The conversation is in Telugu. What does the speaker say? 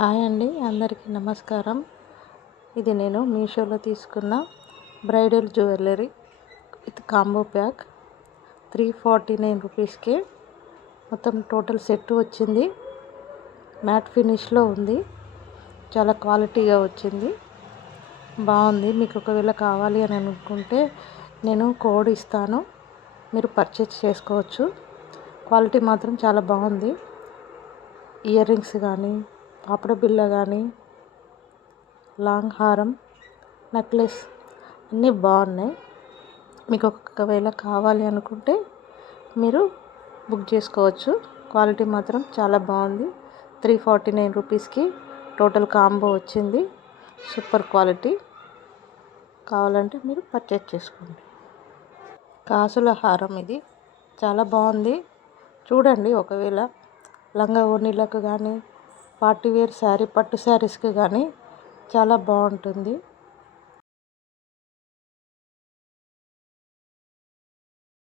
హాయ్ అండి అందరికీ నమస్కారం. ఇది నేను మీషోలో తీసుకున్న bridal jewellery with combo pack. Three forty nine రూపీస్కి మొత్తం టోటల్ సెట్ వచ్చింది. మ్యాట్ ఫినిష్లో ఉంది. చాలా క్వాలిటీగా వచ్చింది. బాగుంది. మీకు ఒకవేళ కావాలి అని అనుకుంటే నేను కోడ్ ఇస్తాను. మీరు పర్చేస్ చేసుకోవచ్చు. క్వాలిటీ మాత్రం చాలా బాగుంది. ఇయర్ రింగ్స్ కానీ పాపడ బిళ్ళ కానీ లాంగ్ హారం నెక్లెస్ అన్నీ బాగున్నాయి. మీకు ఒకవేళ కావాలి అనుకుంటే మీరు బుక్ చేసుకోవచ్చు. క్వాలిటీ మాత్రం చాలా బాగుంది. త్రీ ఫార్టీ నైన్ రూపీస్కి టోటల్ కాంబో వచ్చింది. Super quality. కావాలంటే మీరు పర్చేస్ చేసుకోండి. కాసుల హారం ఇది. చాలా బాగుంది. చూడండి ఒకవేళ లంగా ఓణీలకు కానీ పార్టీ వేర్ శారీ పట్టు శారీస్కి కానీ చాలా బాగుంటుంది.